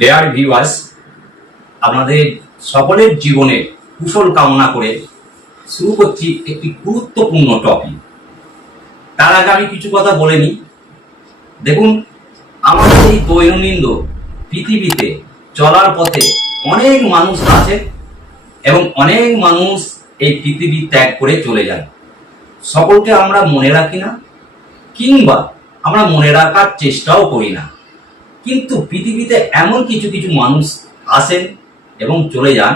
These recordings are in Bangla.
ডিয়ার ভিউয়ার্স, আপনাদের সকলের জীবনে কুশল কামনা করে শুরু করছি একটি গুরুত্বপূর্ণ টপিক। তার আগে আমি কিছু কথা বলে নিই। দেখুন, আমাদের এই দৈনন্দিন পৃথিবীতে চলার পথে অনেক মানুষ আছে এবং অনেক মানুষ এই পৃথিবী ত্যাগ করে চলে যায়। সকলকে আমরা মনে রাখি না, কিংবা আমরা মনে রাখার চেষ্টাও করি না। কিন্তু পৃথিবীতে এমন কিছু কিছু মানুষ আসেন এবং চলে যান,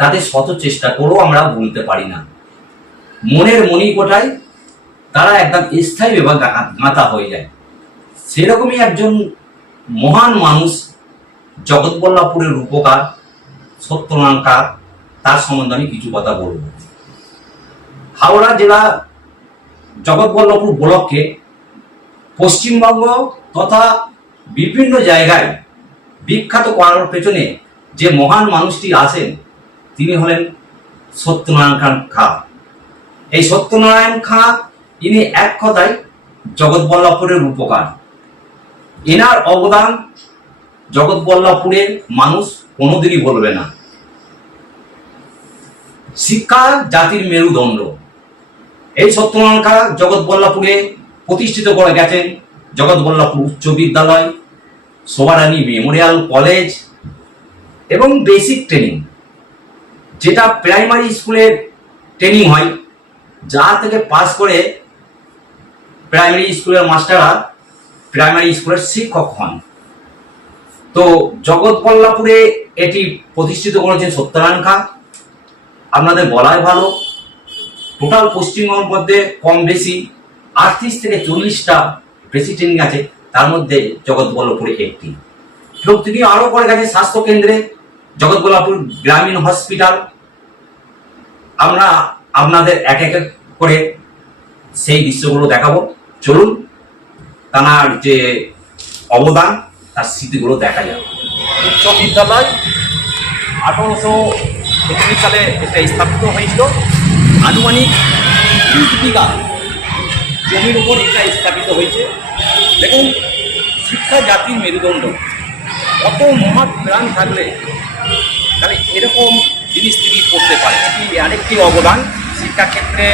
তাদের শত চেষ্টা করেও আমরা ভুলতে পারি না। মনের মণিকোঠায় তারা একদম স্থায়ী বা গাঁথা হয়ে যায়। সেরকমই একজন মহান মানুষ জগৎবল্লভপুরের রূপকার সত্যনারায়ণ কা, তার সম্বন্ধে আমি কিছু কথা বলব। হাওড়া জেলা জগৎবল্লভপুর ব্লককে পশ্চিমবঙ্গ তথা বিভিন্ন জায়গায় বিখ্যাত করার পেছনে যে মহান মানুষটি আছেন, তিনি হলেন সত্যনারায়ণ খা। এই সত্যনারায়ণ খা ইনি এক কথায় জগৎবল্লভপুরের রূপকার। এনার অবদান জগৎবল্লভপুরের মানুষ কোনোদিনই বলবে না। শিক্ষা জাতির মেরুদণ্ড। এই সত্যনারায়ণ খা জগৎবল্লভপুরে প্রতিষ্ঠিত করে গেছেন জগৎবল্লভপুর উচ্চ বিদ্যালয়, শোভারানী মেমোরিয়াল কলেজ এবং বেসিক ট্রেনিং, যেটা প্রাইমারি স্কুলের ট্রেনিং হয়, যা থেকে পাস করে প্রাইমারি স্কুলের মাস্টাররা প্রাইমারি স্কুলের শিক্ষক হন। তো জগৎবল্লভপুরে এটি প্রতিষ্ঠিত করেছেন সত্যনারায়ণ খা। আপনাদের বলাই ভালো, টোটাল পশ্চিমবঙ্গের মধ্যে কম বেশি 38 থেকে 40টা বেসিক ট্রেনিং আছে, তার মধ্যে জগৎবল্লভপুরে একটি। এবং তিনি আরো করে গেছেন স্বাস্থ্য কেন্দ্রে, জগৎবল্লভপুর গ্রামীণ হসপিটাল। আমরা আপনাদের এক এক করে সেই দৃশ্যগুলো দেখাবো। চলুন, তার যে অবদান, তার স্মৃতিগুলো দেখা যাবে। উচ্চ বিদ্যালয় 1831 সালে এটা স্থাপিত হয়েছিল। আনুমানিক 30 বিঘা জমির উপর এটা স্থাপিত হয়েছে। দেখুন, শিক্ষা জাতির মেরুদণ্ড। কত মহৎ প্রাণ থাকলে তাহলে এরকম জিনিস তিনি করতে পারে। এটি আরেকটি অবদান শিক্ষাক্ষেত্রে।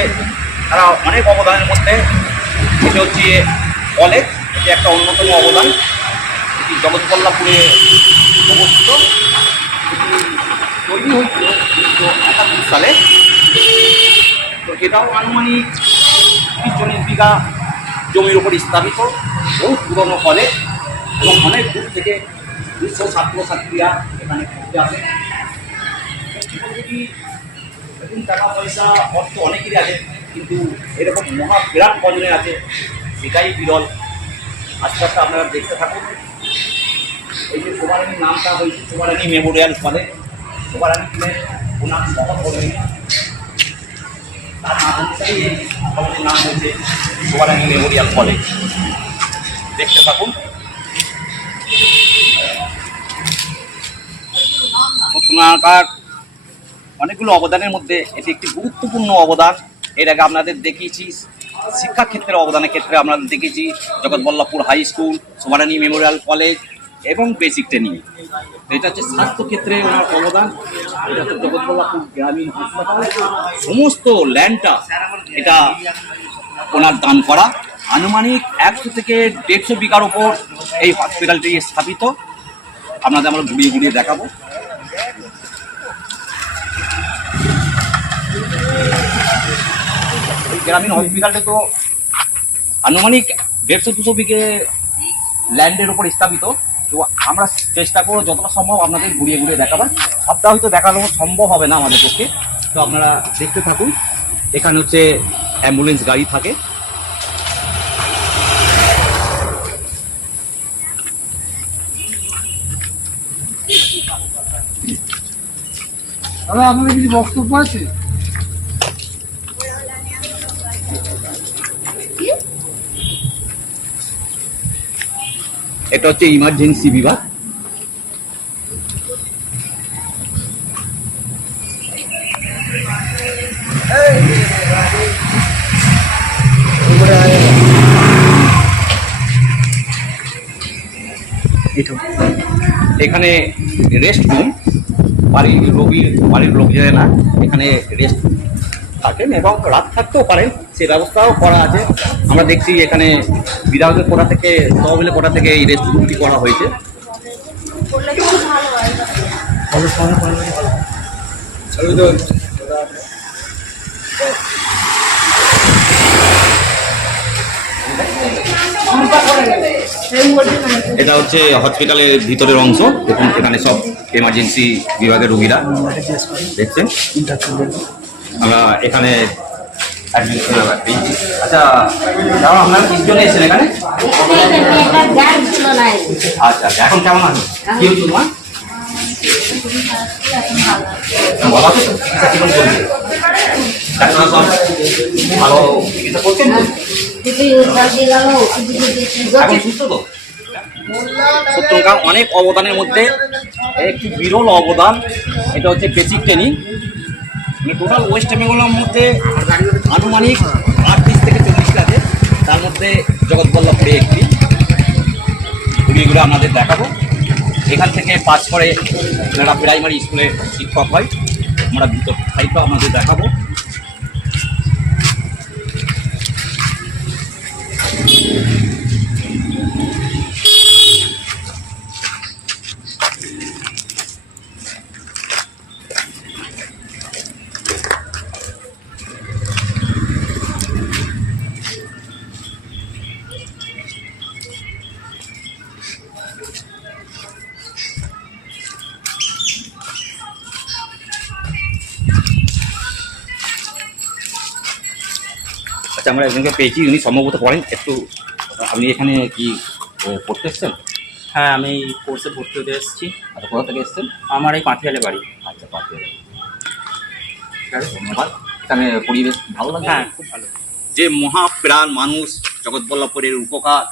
তারা অনেক অবদানের মধ্যে এটি হচ্ছে কলেজ, এটি একটা অন্যতম অবদান। এটি জগৎবল্লভপুরে অবস্থিত। এটি তৈরি হয়েছিল 1971 সালে। তো এটাও আনুমানিক 30-40 বিঘা জমির উপর স্থাপিত, বহু পুরনো কলেজ এবং অনেক দূর থেকে 200 ছাত্রছাত্রীরা এখানে পড়তে আসে। এখন টাকা পয়সা অর্থ অনেকেরই আছে, কিন্তু এরকম মহা বিরাট কজনে আছে, সেটাই বিরল। আস্তে আস্তে আপনারা দেখতে থাকুন। এই যে শোভারানীর নামটা হয়েছে শোভারানী মেমোরিয়াল কলেজ। শোভারানী ওনার সহকর্মী, তার নাম অনুসারে এই কলেজের নাম হয়েছে শোভারানী মেমোরিয়াল কলেজ। দেখতে থাকুন। সত্যনারায়ণ অনেকগুলো অবদানের মধ্যে এটি একটি গুরুত্বপূর্ণ অবদান। এর আগে আপনাদের দেখিয়েছি শিক্ষাক্ষেত্রের অবদানের ক্ষেত্রে আপনাদের দেখিয়েছি Jagatballavpur high school, Shobharani memorial college এবং বেসিক ট্রেনিং। এটা হচ্ছে স্বাস্থ্যক্ষেত্রে ওনার অবদান। এটা হচ্ছে জগৎবল্লভপুর গ্রামীণ হাসপাতাল, সমস্ত ল্যান্ডটা এটা ওনার দান করা। আনুমানিক 100 থেকে 150 বিঘার ওপর এই হসপিটালটি স্থাপিত। আপনাদের আমরা ঘুরিয়ে ঘুরিয়ে দেখাবো। এই গ্রামীণ হসপিটালটা তো আনুমানিক 150-200 বিঘে ল্যান্ডের উপর স্থাপিত। তো আমরা চেষ্টা করবো যতটা সম্ভব আপনাদের ঘুরিয়ে ঘুরিয়ে দেখাবার। সবটা হয়তো দেখানো সম্ভব হবে না আমাদের পক্ষে, তো আপনারা দেখতে থাকুন। এখানে হচ্ছে অ্যাম্বুলেন্স গাড়ি থাকে। আপনাদের কিছু বক্তব্য আছে? এটা হচ্ছে ইমার্জেন্সি বিভাগ। এটা এখানে রেস্ট রুম, বাড়ির লোকজনে না, এখানে রেস্ট থাকেন এবং রাত থাকতেও পারেন, সে ব্যবস্থাও করা আছে। আমরা দেখছি এখানে বিধায়কের কোটা থেকে, তহবিলের কোটা থেকে এই রেস্ট রুমটি করা হয়েছে। এটা হচ্ছে হসপিটালের ভিতরের অংশ। দেখুন এখানে সব এমার্জেন্সি বিভাগের রোগীরা দেখছেন। আমরা এখানে আচ্ছা, আপনার তিনজন এসেছেন এখানে? আচ্ছা আচ্ছা, এখন কেমন আছে? কি হচ্ছে তোমার? ভালো আছে তো? চিকিৎসা কেমন চলছে? ডাক্তাররা সব ভালো চিকিৎসা করছেন তো? এখন সুস্থ তো? সত্যিকার অনেক অবদানের মধ্যে একটি বিরল অবদান, এটা হচ্ছে বেসিক ট্রেনিং। টোটাল ওয়েস্ট বেঙ্গলের মধ্যে আনুমানিক 38 থেকে 40 আছে, তার মধ্যে জগৎবল্লভপুরে একটি। এগুলো আমাদের দেখাবো। এখান থেকে পাস করে যারা প্রাইমারি স্কুলে শিক্ষক হয়, আমরা ভিতর সাইডটাও আপনাদের দেখাবো। আচ্ছা, আমরা একজনকে পেয়েছি, উনি সম্ভবত পড়েন। একটু আপনি এখানে কি পড়তে এসছেন? হ্যাঁ, আমি কোর্সে ভর্তি হতে এসেছি। আচ্ছা, কোথা থেকে এসছেন? আমার এই পাঠিয়ালে বাড়ি। আচ্ছা, পাঠিয়ালে। ধন্যবাদ। এখানে পরিবেশ ভালো লাগে? হ্যাঁ, খুব ভালো। যে মহাপ্রাণ মানুষ জগৎবল্লভপুরের উপকার,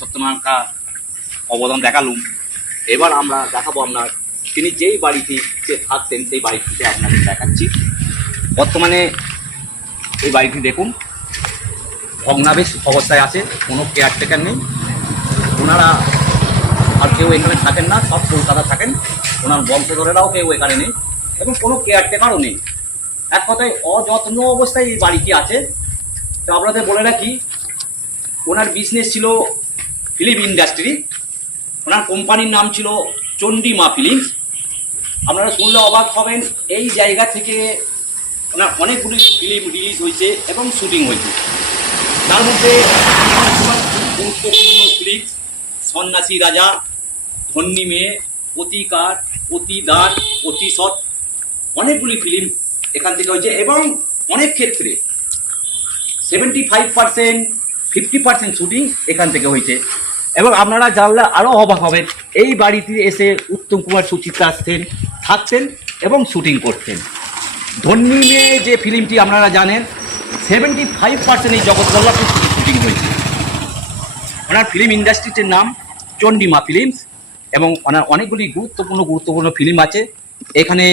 সত্যনারায়ণকা অবদান দেখালুম। এবার আমরা দেখাবো আপনার তিনি যেই বাড়িটিতে থাকতেন সেই বাড়িটিতে আপনাদের দেখাচ্ছি। বর্তমানে এই বাড়িটি দেখুন ভগ্নাবেশ অবস্থায় আছে, কোনো কেয়ারটেকার নেই। ওনারা আর কেউ এখানে থাকেন না, সব কলকাতা থাকেন। ওনার বংশধরেরাও কেউ এখানে নেই এবং কোনো কেয়ারটেকারও নেই। এক কথায় অযত্ন অবস্থায় এই বাড়িটি আছে। তো আপনাদের বলে রাখি, ওনার বিজনেস ছিল ফিল্ম ইন্ডাস্ট্রি। ওনার কোম্পানির নাম ছিল চণ্ডীমা ফিল্মস। আপনারা শুনলে অবাক হবেন, এই জায়গা থেকে ওনার অনেকগুলি ফিল্ম রিলিজ হয়েছে এবং শুটিং হয়েছে। তার মধ্যে গুরুত্বপূর্ণ ফিল্ম সন্ন্যাসী রাজা, ধন্যী মেয়ে, প্রতিকার, প্রতিদান, প্রতিশোধ, অনেকগুলি ফিল্ম এখান থেকে হয়েছে এবং অনেক ক্ষেত্রে 75%, 50% শুটিং এখান থেকে হয়েছে। এবং আপনারা জানলে আরও অবাক হবেন, এই বাড়িতে এসে উত্তম কুমার সুচিত্রা আসতেন, থাকতেন এবং শুটিং করতেন। ধন্যী মেয়ে যে ফিল্মটি আপনারা জানেন, 75% এই জগৎবল্লভপুর শুটিং হয়েছে। ওনার ফিল্ম ইন্ডাস্ট্রিটির নাম চণ্ডীমা ফিল্মস এবং ওনার অনেকগুলি গুরুত্বপূর্ণ ফিল্ম আছে। এখানে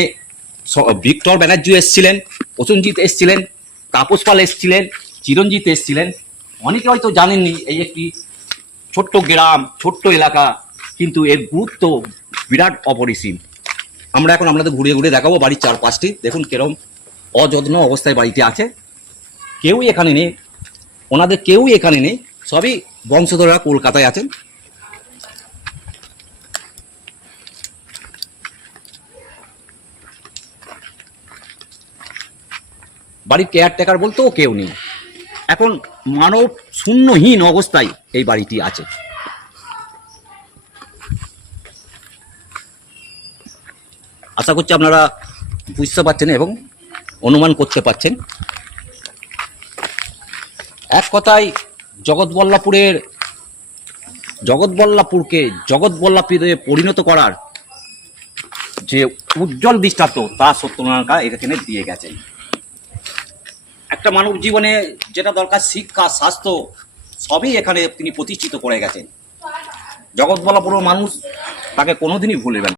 ভিক্টর ব্যানার্জি এসেছিলেন, প্রসেনজিৎ এসেছিলেন, তাপস পাল এসেছিলেন, চিরঞ্জিত এসেছিলেন। অনেকে হয়তো জানেননি, এই একটি ছোট্ট গ্রাম, ছোট্ট এলাকা, কিন্তু এর গুরুত্ব বিরাট অপরিসীম। আমরা এখন আপনাদের ঘুরিয়ে ঘুরিয়ে দেখাবো বাড়ির চারপাশটি। দেখুন কিরম অযত্ন অবস্থায় বাড়িটি আছে। কেউই এখানে নেই, ওনাদের কেউই এখানে নেই, সবই বংশধররা কলকাতায় আছেন। বাড়ির কেয়ারটেকার বলতেও কেউ নেই। এখন মানব শূন্যহীন অবস্থায় এই বাড়িটি আছে। আশা করছি আপনারা বুঝতে পারছেন এবং অনুমান করতে পারছেন। এক কথায় জগৎবল্লভপুরকে জগৎবল্লভপুরে পরিণত করার যে উজ্জ্বল দৃষ্টান্ত, তা সত্যনারায়ণকা এখানে দিয়ে গেছেন। একটা মানব জীবনে যেটা দরকার, শিক্ষা, স্বাস্থ্য, সবই এখানে তিনি প্রতিষ্ঠিত করে গেছেন। জগৎবল্লভপুরের মানুষ তাকে কোনোদিনই ভুলবেন না।